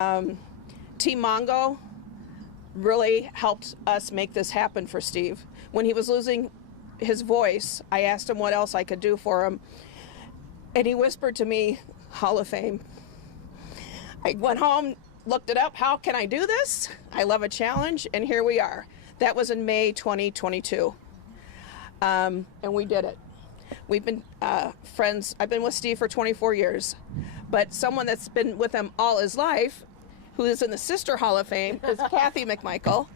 Team Mongo really helped us make this happen for Steve. When he was losing his voice, I asked him what else I could do for him, and he whispered to me, Hall of Fame. I went home, looked it up, how can I do this? I love a challenge, and here we are. That was in May 2022, and we did it. We've been friends. I've been with Steve for 24 years, but someone that's been with him all his life, who is in the Sister Hall of Fame, is Kathy McMichael,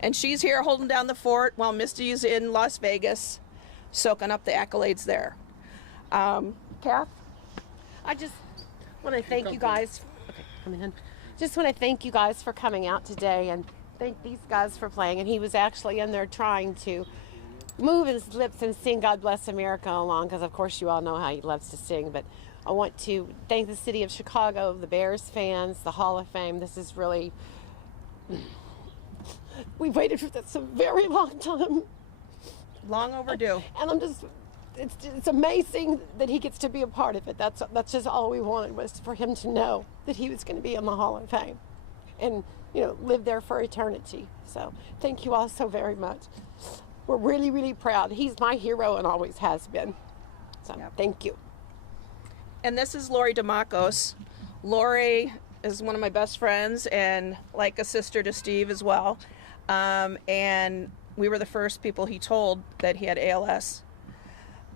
and she's here holding down the fort while Misty's in Las Vegas, soaking up the accolades there. Kath? I just want to thank you guys. Okay, coming in. Just want to thank you guys for coming out today, and thank these guys for playing. And he was actually in there trying to move his lips and sing God Bless America along, because of course you all know how he loves to sing. But I want to thank the city of Chicago, the Bears fans, the Hall of Fame. This is really, we've waited for this a very long time. Long overdue. And I'm just, it's amazing that he gets to be a part of it. That's just all we wanted, was for him to know that he was going to be in the Hall of Fame and, you know, live there for eternity. So thank you all so very much. We're really, really proud. He's my hero and always has been. So yep. Thank you. And this is Lori DeMacos. Lori is one of my best friends and like a sister to Steve as well. And we were the first people he told that he had ALS.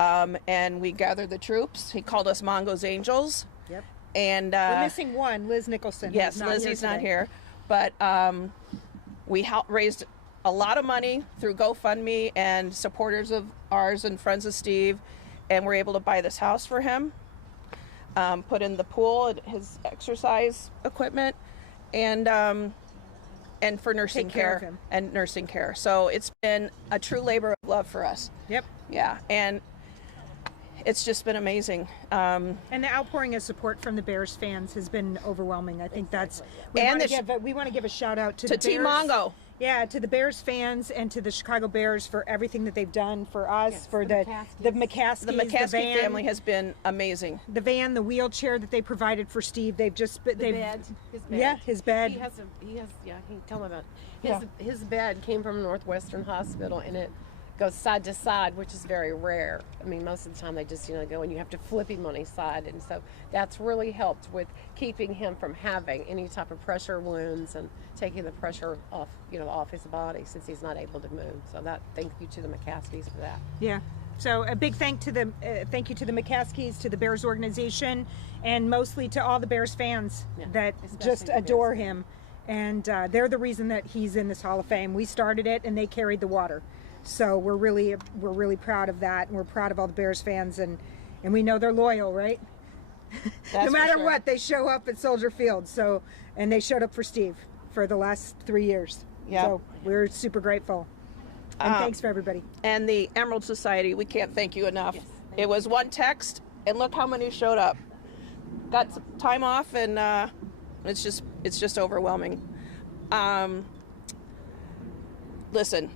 And we gathered the troops. He called us Mongo's Angels. Yep. And we're missing one, Liz Nicholson. Yes, Lizzie's not here. But we raised a lot of money through GoFundMe and supporters of ours and friends of Steve, and we're able to buy this house for him, put in the pool and his exercise equipment, and for nursing care and nursing care. So it's been a true labor of love for us. Yep. Yeah, and it's just been amazing. And the outpouring of support from the Bears fans has been overwhelming. I think that's, we want to give a shout out to the Team Bears. Mongo. Yeah, to the Bears fans and to the Chicago Bears for everything that they've done for us, yes, for the McCaskies. The McCaskey family has been amazing. The van, the wheelchair that they provided for Steve, they've just his bed. Yeah, his bed. He has yeah, he can tell me about it. His bed came from Northwestern Hospital, and it goes side to side, which is very rare. I mean, most of the time they just, you know, go and you have to flip him on his side, and so that's really helped with keeping him from having any type of pressure wounds and taking the pressure off, you know, off his body, since he's not able to move. So that, thank you to the McCaskies for that. Yeah. So a big thank you to the McCaskies, to the Bears organization, and mostly to all the Bears fans that just adore him. And they're the reason that he's in this Hall of Fame. We started it, and they carried the water. So we're really proud of that, and we're proud of all the Bears fans, and we know they're loyal, right? No matter what, they show up at Soldier Field. So, and they showed up for Steve for the last 3 years. Yeah. So we're super grateful. And thanks for everybody. And the Emerald Society, we can't thank you enough. Yes. It was one text, and look how many showed up. Got some time off, and it's just overwhelming. Listen.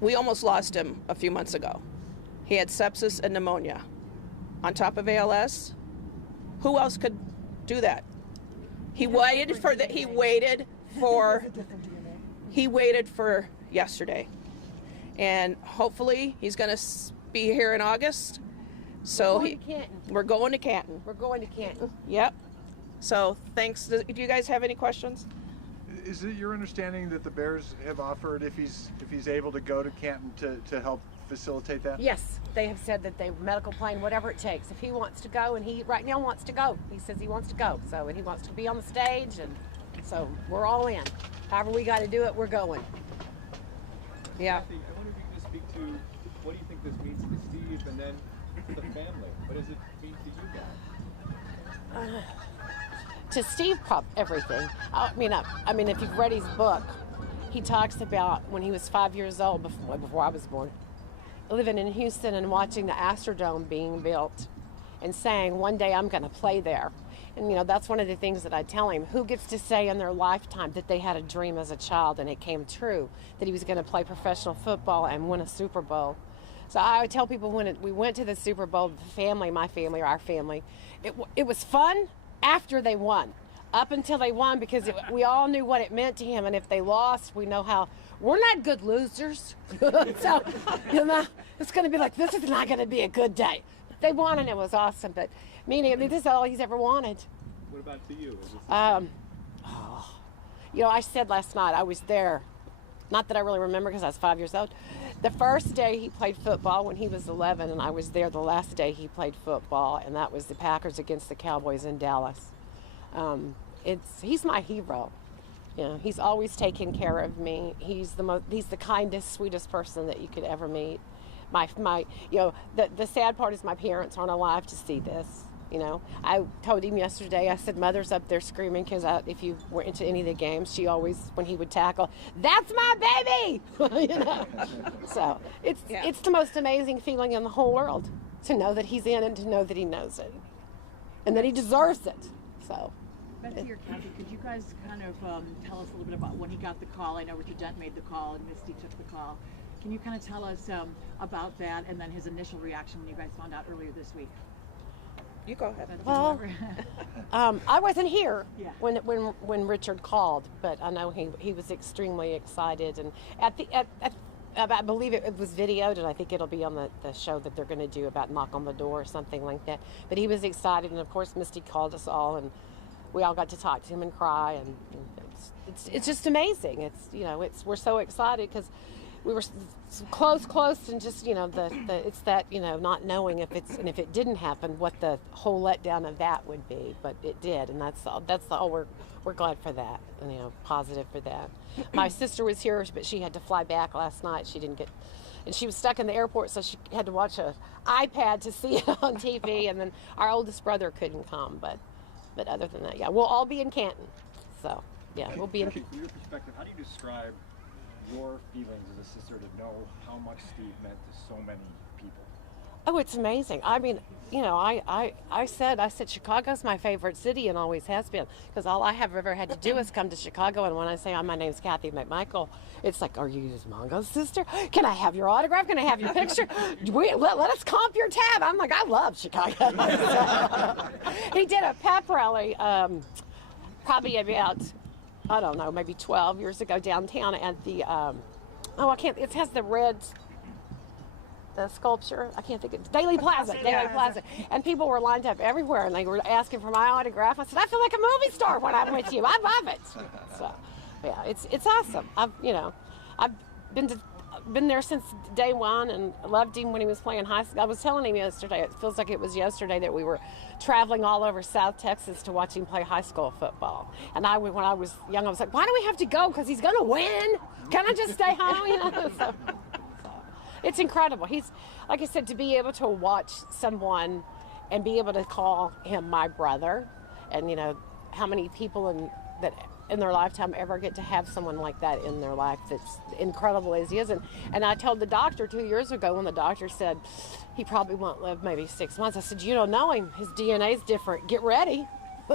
We almost lost him a few months ago. He had sepsis and pneumonia. On top of ALS, who else could do that? He waited for yesterday. And hopefully he's going to be here in August. So we're going to Canton. We're going to Canton. Yep. So thanks. Do you guys have any questions? Is it your understanding that the Bears have offered, if he's able to go to Canton, to help facilitate that? Yes, they have said that they medical plane, whatever it takes. If he wants to go, and he right now wants to go, he says he wants to go. So, and he wants to be on the stage, and so we're all in. However we got to do it, we're going. Yeah. Kathy, I wonder if you can just speak to what do you think this means to Steve, and then to the family. What does it mean to you guys? To Steve, everything. I mean, if you've read his book, he talks about when he was 5 years old, before I was born, living in Houston and watching the Astrodome being built, and saying, one day I'm going to play there. And, you know, that's one of the things that I tell him. Who gets to say in their lifetime that they had a dream as a child and it came true, that he was going to play professional football and win a Super Bowl? So I would tell people, when we went to the Super Bowl, the family, my family, or our family, it was fun after they won. up until they won, because we all knew what it meant to him, and if they lost, we know how we're not good losers. So, you know, it's going to be like, this is not going to be a good day. They won, and it was awesome. But meaning, I mean, this is all he's ever wanted. What about to you? You know, I said last night I was there. Not that I really remember because I was 5 years old. The first day he played football when he was 11, and I was there the last day he played football, and that was the Packers against the Cowboys in Dallas. He's my hero. You know, he's always taken care of me. He's the kindest, sweetest person that you could ever meet. You know, the sad part is my parents aren't alive to see this. You know, I told him yesterday, I said, Mother's up there screaming, because if you were into any of the games, she always, when he would tackle, that's my baby! You know? So it's the most amazing feeling in the whole world, to know that he's in and to know that he knows it. And that he deserves it. So. Betsy or Kathy, could you guys kind of tell us a little bit about when he got the call? I know Richard Dent made the call and Misty took the call. Can you kind of tell us about that, and then his initial reaction when you guys found out earlier this week? You go ahead. Well, I wasn't here Yeah. when Richard called, but I know he was extremely excited, and I believe it was videoed, and I think it'll be on the show that they're going to do about Knock on the Door or something like that. But he was excited, and of course Misty called us all, and we all got to talk to him and cry, and it's just amazing. We're so excited because we were close, and just, you know, it's that, you know, not knowing if it didn't happen, what the whole letdown of that would be, but it did, and that's all. We're glad for that, and, you know, positive for that. My sister was here, but she had to fly back last night. She didn't get, and she was stuck in the airport, so she had to watch an iPad to see it on TV, and then our oldest brother couldn't come, but other than that, yeah, we'll all be in Canton, so yeah, we'll be in. From your perspective, how do you describe your feelings as a sister to know how much Steve meant to so many people? Oh, it's amazing. I mean, you know, I said Chicago's my favorite city and always has been, because all I have ever had to do is come to Chicago, and when I say, my name's Steve McMichael, it's like, are you Mongo's sister? Can I have your autograph? Can I have your picture? Let us comp your tab. I'm like, I love Chicago. So, he did a pep rally probably about, I don't know, maybe 12 years ago downtown at the, it has the red, the sculpture, I can't think of, Daily Plaza. And people were lined up everywhere, and they were asking for my autograph. I said, I feel like a movie star when I'm with you. I love it. So, yeah, it's awesome. I've been there since day one, and loved him when he was playing high school. I was telling him yesterday, it feels like it was yesterday, that we were traveling all over South Texas to watch him play high school football. And when I was young, I was like, why do we have to go? Because he's going to win. Can I just stay home? You know? So it's incredible. He's, like I said, to be able to watch someone and be able to call him my brother, and, you know, how many people in their lifetime ever get to have someone like that in their life that's incredible as he is. And I told the doctor 2 years ago, when the doctor said he probably won't live maybe 6 months, I said, you don't know him. His DNA's different. Get ready.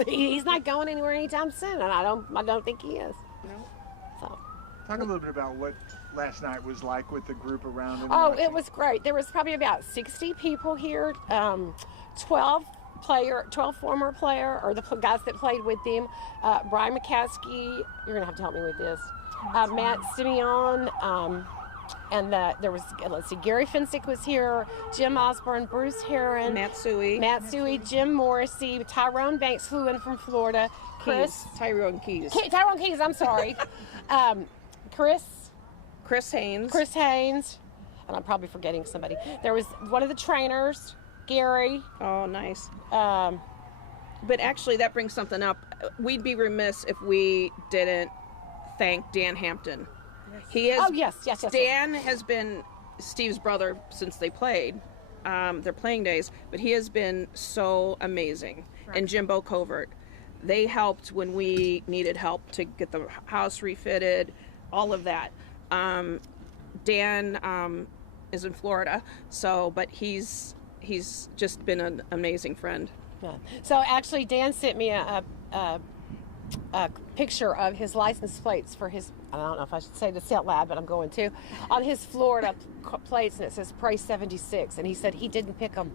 He's not going anywhere anytime soon, and I don't think he is. No. So. Talk a little bit about what last night was like with the group around him. Oh, it was great. There was probably about 60 people here, 12 former player, or the guys that played with him. Brian McCaskey, you're going to have to help me with this. Matt Simeon, and there was, let's see, Gary Finsick was here, Jim Osborne, Bruce Herron, Matt Suey, Jim Morrissey, Tyrone Banks flew in from Florida, Tyrone Keys, I'm sorry, Chris Haynes, and I'm probably forgetting somebody. There was one of the trainers, Gary. Oh, nice. But actually, that brings something up. We'd be remiss if we didn't thank Dan Hampton. He is. Oh, yes. Dan has been Steve's brother since they played their playing days, but he has been so amazing. Right. And Jimbo Covert, they helped when we needed help to get the house refitted, all of that. Dan is in Florida, but he's just been an amazing friend. Yeah. So actually, Dan sent me a picture of his license plates for his, I don't know if I should say this out loud, but I'm going to, on his Florida plates, and it says Pray 76, and he said he didn't pick them.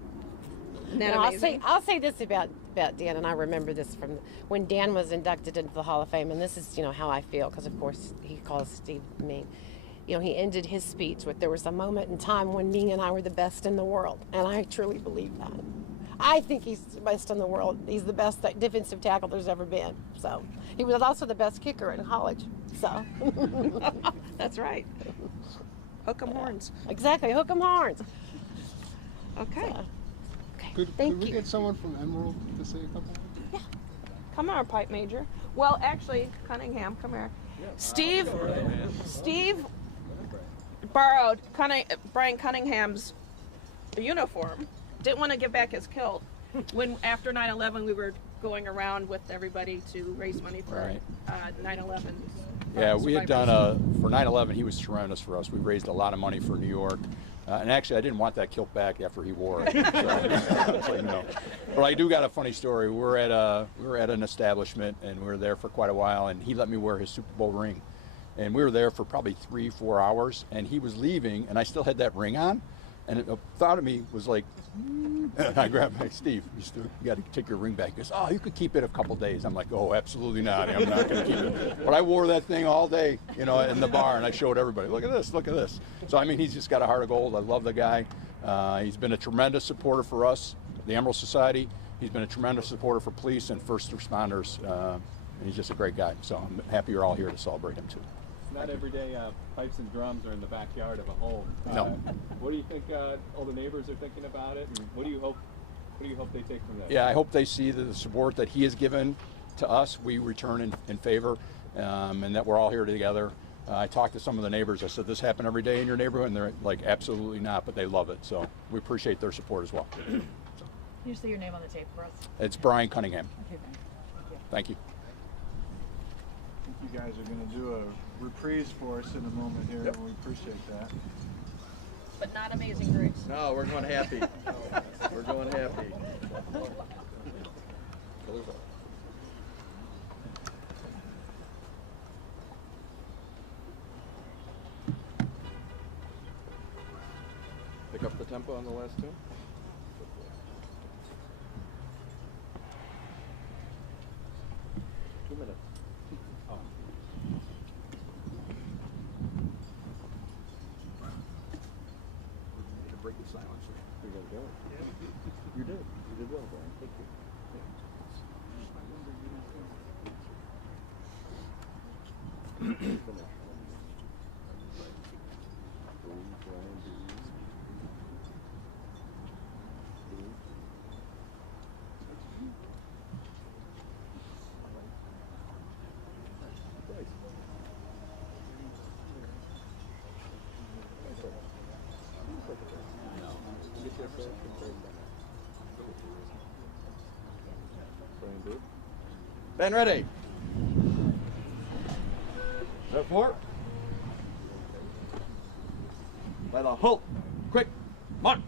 Isn't that amazing? I'll say this about Dan, and I remember this from when Dan was inducted into the Hall of Fame, and this is how I feel, because of course he calls Steve me. He ended his speech with, there was a moment in time when me and I were the best in the world, and I truly believe that. I think he's the best in the world. He's the best defensive tackle there's ever been. So he was also the best kicker in college. So That's right. Hook 'em horns. exactly, hook 'em horns. Okay. Could Thank we you. get someone from Emerald to say a couple? Come on, Pipe Major. Well, actually, Cunningham, come here. Steve borrowed Brian Cunningham's uniform. Didn't want to give back his kilt. When after 9/11, we were going around with everybody to raise money for Right. 9/11. Yeah, we had done survivors. for 9/11. He was tremendous for us. We raised a lot of money for New York, and actually, I didn't want that kilt back after he wore it. So, you know. But I do got a funny story. We were at an establishment, and we were there for quite a while, and he let me wear his Super Bowl ring, and we were there for probably 3-4 hours, and he was leaving, and I still had that ring on, and a thought of me was like. And I grabbed my Steve. You got to take your ring back. He goes, "Oh, you could keep it a couple days." I'm like, "Oh, absolutely not. I'm not going to keep it." But I wore that thing all day, in the bar, and I showed everybody, "Look at this, look at this." So I mean, he's just got a heart of gold. I love the guy. He's been a tremendous supporter for us, the Emerald Society. He's been a tremendous supporter for police and first responders. And he's just a great guy. So I'm happy you're all here to celebrate him too. It's not every day pipes and drums are in the backyard of a home. No. What do you think all the neighbors are thinking about it, and what do you hope they take from this? Yeah, I hope they see the support that he has given to us, we return in favor, and that we're all here together. I talked to some of the neighbors. I said, "This happen every day in your neighborhood?" And they're like, "Absolutely not," but they love it. So we appreciate their support as well. Can you say your name on the tape for us? It's Brian Cunningham. Okay, thank you. Thank you. I think you guys are going to do a reprise for us in a moment here, and we appreciate that. But not Amazing Grace. No, we're going happy. We're going happy. Pick up the tempo on the last two. Break the silence. You got to go. You did. You did well, Brian. Thank you. Ben, ready? Set 4. By the halt. Quick. March.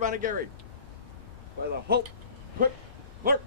Bonagari. By the halt, quick, mark.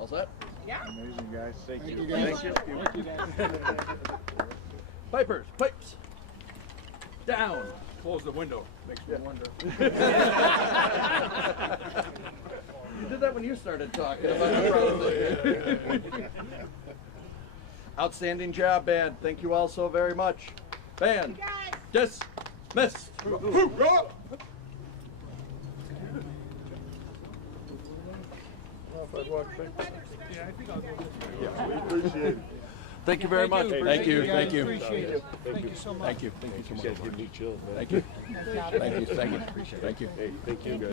All set? Amazing, guys. Thank you. you, guys. Thank you. Pipers, pipes. Down. Close the window. Makes me wonder. You did that when you started talking about the problem. Outstanding job, band. Thank you all so very much. Band, dismissed. Thank you very much. Thank you. Thank you. Appreciate it. Thank you so much. Thank you. Thank you so much. Give me chills, man. Thank you. Thank you. Thank you. Thank you. Thank you. Hey, thank you guys.